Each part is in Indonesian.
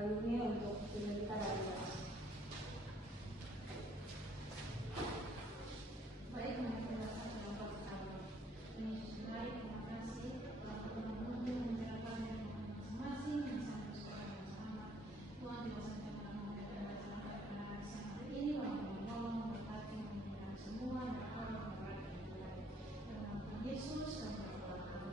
Kayuni untuk kita dari kelas. Baik, mari kita lakukan pertama. Baik, terima kasih telah menunggu menjelaskan masing-masing bersama sekolah yang sama. Tuhan diwasakan dalam menghadapi masalah pada siang hari ini, tolong memberkati mengenai semua dan orang baik yang baik. Dalam Tuhan Yesus dan berdoa kami.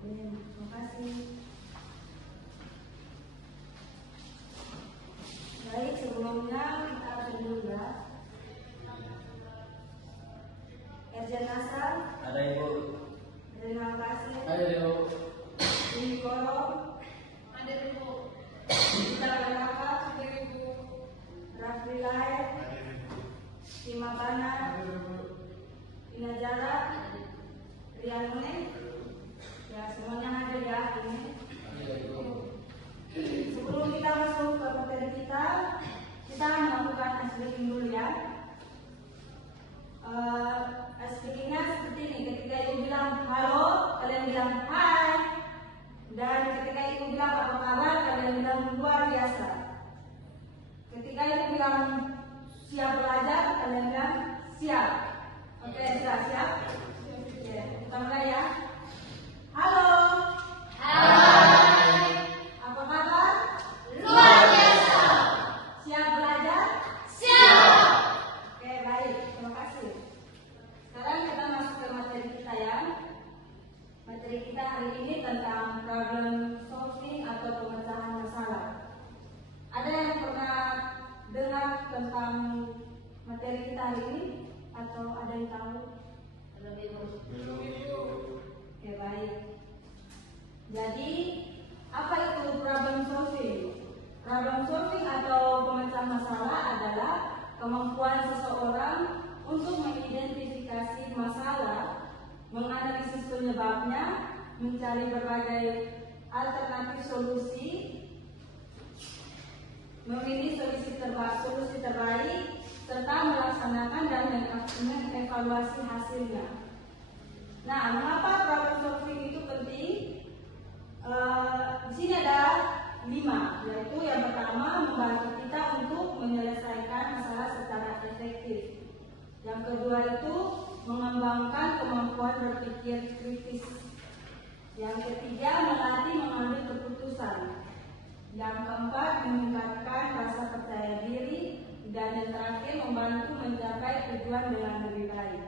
Amin. Terima kasih. Baik, sebelumnya kita akan dulu ya. Erjen Nasar. Ada Ibu. Terima kasih. Ada Ibu. Ini Koro. Ada Ibu. Kita Kanaka. Ada Ibu. Rafli Lair. Simatana. Ina Jara. Rian Mune. Ya, semuanya hadir ya ini. Sebelum kita masuk ke materi kita melakukan speaking dulu ya. Speakingnya seperti ini. Ketika ibu bilang halo, kalian bilang hai. Dan ketika ibu bilang apa kabar, kalian bilang luar biasa. Ketika ibu bilang siap belajar, kalian bilang siap. Oke, siap. Ya, kita mulai ya. Halo. Hai. Apa kabar? Luar biasa. Siap belajar? Siap. Oke, baik. Terima kasih. Sekarang kita masuk ke materi kita ya. Materi kita hari ini tentang problem solving atau pemecahan masalah. Ada yang pernah dengar tentang materi kita hari ini? Atau ada yang tahu? Oke, baik. Jadi, apa itu problem solving? Problem solving atau pemecahan masalah adalah kemampuan seseorang untuk mengidentifikasi masalah, menganalisis penyebabnya, mencari berbagai alternatif solusi, memilih solusi terbaik, serta melaksanakan dan mengevaluasi hasilnya. Nah, mengapa problem solving itu penting? Di sini ada 5, yaitu yang pertama membantu kita untuk menyelesaikan masalah secara efektif. Yang kedua itu mengembangkan kemampuan berpikir kritis. Yang ketiga melatih mengambil keputusan. Yang keempat meningkatkan rasa percaya diri. Dan yang terakhir membantu mencapai tujuan dengan lebih baik.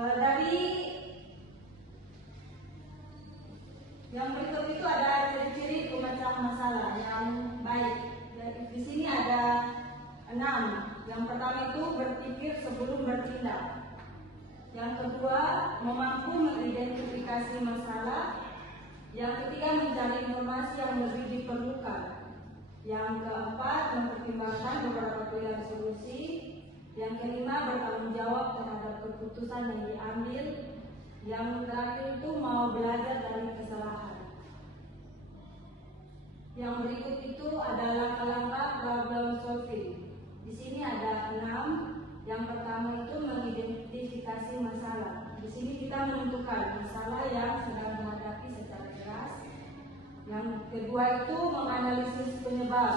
Dari yang berikut itu ada ciri-ciri pemecah masalah yang baik. Di sini ada 6. Yang pertama itu berpikir sebelum bertindak. Yang kedua mampu mengidentifikasi masalah. Yang ketiga mencari informasi yang lebih diperlukan. Yang keempat mempertimbangkan beberapa pilihan solusi. Yang kelima bertanggung jawab terhadap keputusan yang diambil. Yang terakhir itu mau belajar dari kesalahan. Yang berikut itu adalah langkah-langkah problem solving. Di sini ada 6. Yang pertama itu mengidentifikasi masalah. Di sini kita menentukan masalah yang sedang dihadapi secara jelas. Yang kedua itu menganalisis penyebab.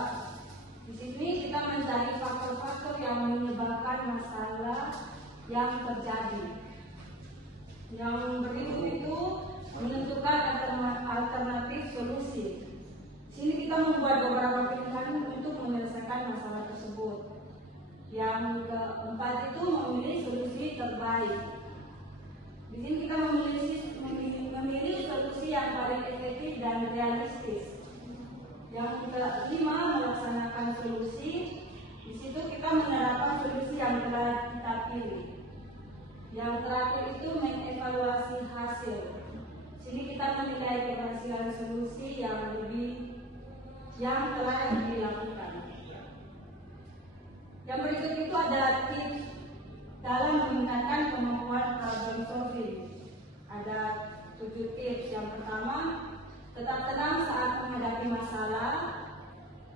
Di sini kita mencari faktor-faktor yang menyebabkan masalah yang terjadi. Yang berikut itu menentukan alternatif solusi. Di sini kita membuat beberapa pilihan untuk menyelesaikan masalah tersebut. Yang keempat itu memilih solusi terbaik. Di sini kita memilih solusi yang paling efektif dan realistis. Yang kelima melaksanakan solusi. Di situ kita menerapkan solusi yang telah kita pilih. Yang terakhir itu mengevaluasi hasil. Sini kita menilai keberhasilan solusi yang telah dilakukan. Yang berikut itu adalah tips dalam meningkatkan kemampuan problem solving. Ada 7 tips. Yang pertama, tetap tenang saat menghadapi masalah.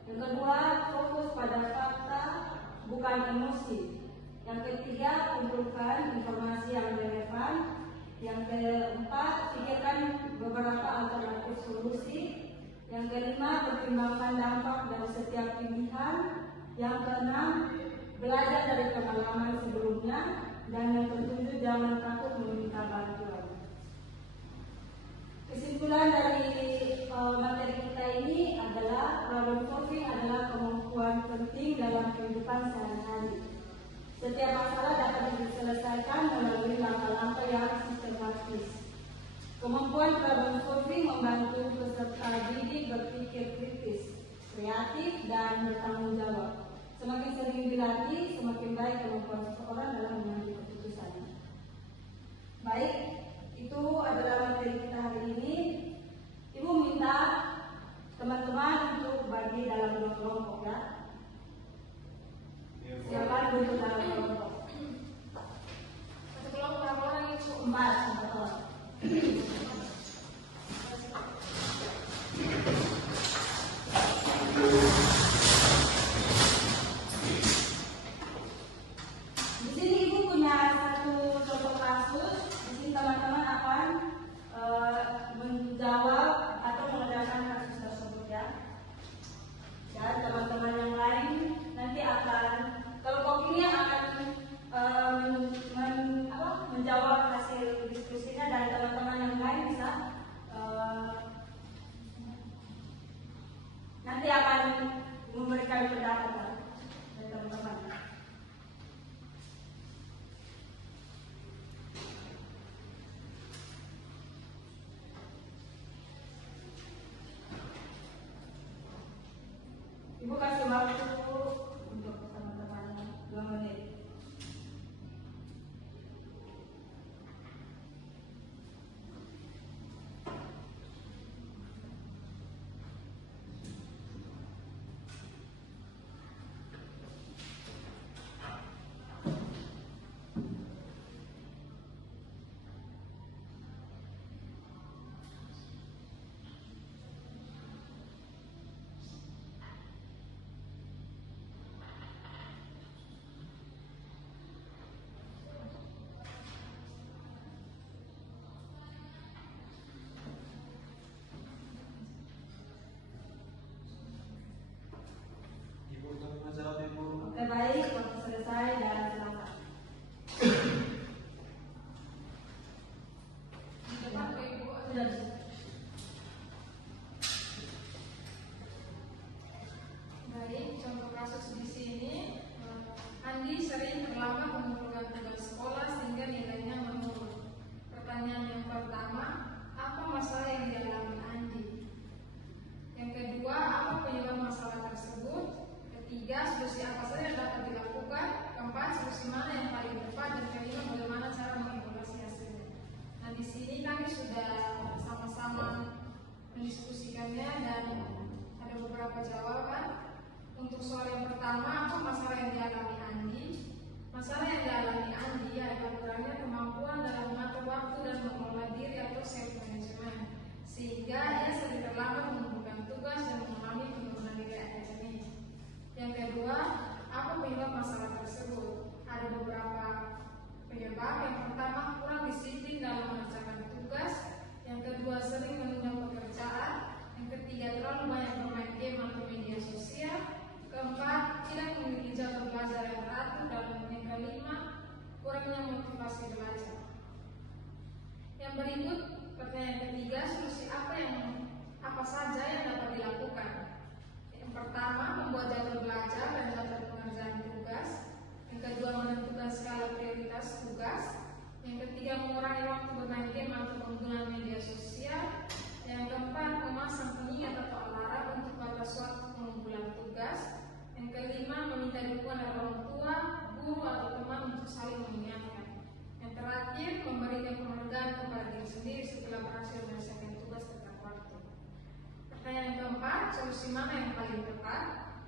Yang kedua, fokus pada fakta bukan emosi. Yang ketiga, kumpulkan informasi yang relevan. Yang keempat, pikirkan beberapa alternatif solusi. Yang kelima, pertimbangkan dampak dari setiap pilihan. Yang keenam, belajar dari pengalaman sebelumnya. Dan yang ketujuh, jangan takut meminta bantuan. Kesimpulan dari materi kita ini adalah problem solving adalah kemampuan penting dalam kehidupan sehari-hari. Setiap masalah dapat diselesaikan melalui langkah-langkah yang sistematis. Kemampuan problem solving membantu peserta didik berpikir kritis, kreatif, dan bertanggung jawab. Semakin sering dilatih, semakin baik kemampuan seseorang dalam mengambil keputusan. Baik, itu adalah materi kita hari ini. Ibu minta teman-teman untuk bagi dalam dua kelompok ya. Silakan duduk dalam kelompok. Satu kelompok berapa orang itu? 4 orang. Di sini ibu punya satu contoh kasus. Di sini teman-teman akan menjawab atau mengerjakan kasus tersebut ya. Dan teman-teman yang lain nanti akan kelompok ini akan menjawab hasil diskusinya, dan teman-teman yang lain bisa nanti akan memberikan pendapat dari teman-teman. Ibu kasih waktu untuk teman-teman 2 menit. Oke, baik, waktu selesai dan silakan. Di depan Ibu Sudah. Baik, contoh kasus di sini, Andi sering terlambat mengumpulkan tugas sekolah sehingga nilainya menurun. Pertanyaan yang pertama, apa masalah yang dialami Andi? Yang kedua, apa penyebab masalah tersebut? Ketiga, solusi apa saja yang dapat dilakukan? Keempat, solusi mana yang paling tepat? Dan kelima, bagaimana cara mengevaluasi hasilnya? Nah, di sini kami sudah sama-sama mendiskusikannya dan ada beberapa jawaban. Untuk soal yang pertama, apa masalah yang dialami Andi? Masalah yang dialami Andi adalah kurangnya kemampuan dalam mengatur waktu dan mengelola diri atau self management, sehingga ia sering terlambat mengumpulkan tugas dan mengalami penurunan nilai akademik. Yang kedua, apa penyebab masalah tersebut? Ada beberapa penyebab. Yang pertama, kurang disiplin dalam mengerjakan tugas. Yang kedua, sering menunda pekerjaan. Yang ketiga, terlalu banyak bermain game atau media sosial. Keempat, tidak memiliki jadwal belajar yang teratur. Dan yang kelima, kurangnya motivasi belajar. Yang berikut, pertanyaan ketiga, solusi apa saja yang dapat dilakukan? Yang pertama, membuat jadwal belajar dan jadwal pengerjaan tugas. Yang kedua, menentukan skala prioritas tugas. Yang ketiga, mengurangi waktu bermain game atau penggunaan media sosial. Yang keempat, memasang pengingat atau alarm untuk batas waktu pengumpulan tugas. Yang kelima, meminta dukungan dari orang tua, guru atau teman untuk saling mengingatkan. Yang terakhir, memberikan penghargaan kepada diri sendiri setelah berhasil menyelesaikan tugas tepat waktu. Pertanyaan yang keempat, solusi mana yang paling tepat?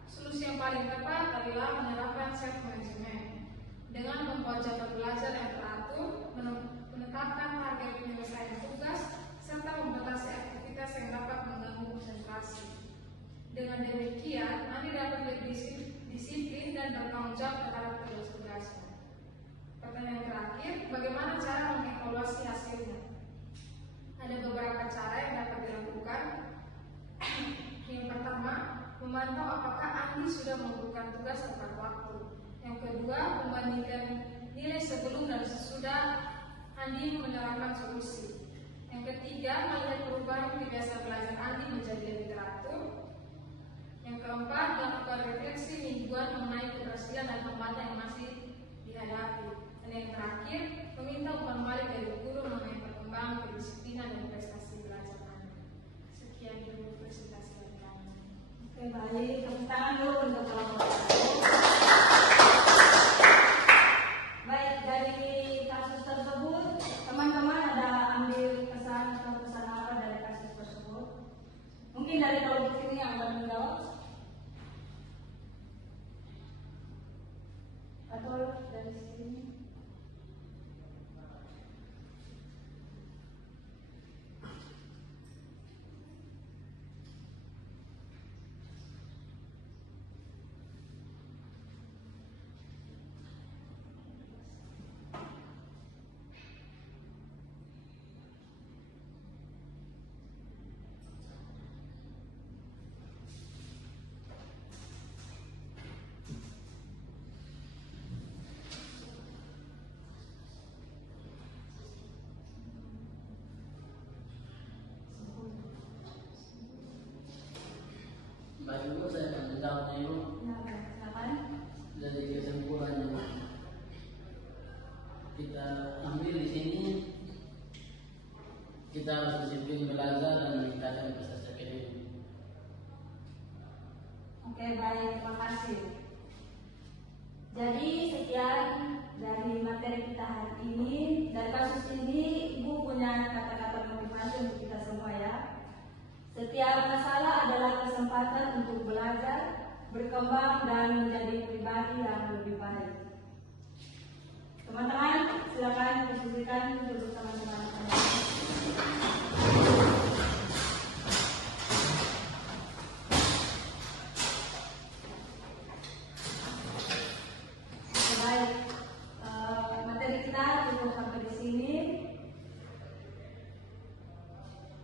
Solusi yang paling tepat adalah menerapkan self management dengan membuat jadwal belajar yang teratur, menetapkan target penyelesaian tugas, serta membatasi aktivitas yang dapat mengganggu konsentrasi. Dengan demikian, Anda dapat lebih disiplin dan bertanggung jawab terhadap tugas-tugasnya. Pertanyaan terakhir, bagaimana cara mengevaluasi hasilnya? Ada beberapa cara yang dapat dilakukan. memantau apakah Andi sudah melakukan tugas tepat waktu. Yang kedua, membandingkan nilai sebelum dan sesudah Andi menerapkan solusi. Yang ketiga, melihat perubahan kebiasaan belajar Andi menjadi lebih teratur. Yang keempat, melakukan refleksi mingguan mengenai keberhasilan dan hambatan yang masih dihadapi. Dan yang terakhir, meminta umpan balik dari guru mengenai perkembangan kedisiplinan dan prestasi belajar Andi. Sekian dulu presentasi dari kami. Oke, baik. Tepuk tangan dulu untuk kelompok. Baik, dari kasus tersebut, teman-teman ada ambil pesan atau pesan apa dari kasus tersebut? Mungkin dari kelompok ini yang akan menjawab? Atau dari sini? Baik Ibu, saya akan menjawabnya Ibu. Ya, baik. Silakan. Dari kesimpulan yang kita ambil di sini, kita harus disiplin belajar dan meningkatkan prestasi akademik. Oke, baik. Terima kasih. Jadi sekian dari materi kita hari ini. Dari kasus ini, Ibu punya kata-kata motivasi untuk kita semua ya. Setiap masalah adalah kesempatan untuk belajar, berkembang, dan menjadi pribadi yang lebih baik. Teman-teman, silakan posisikan duduk teman-teman. Baik, materi kita cukup sampai di sini.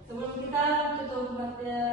Sebelum kita tutup materi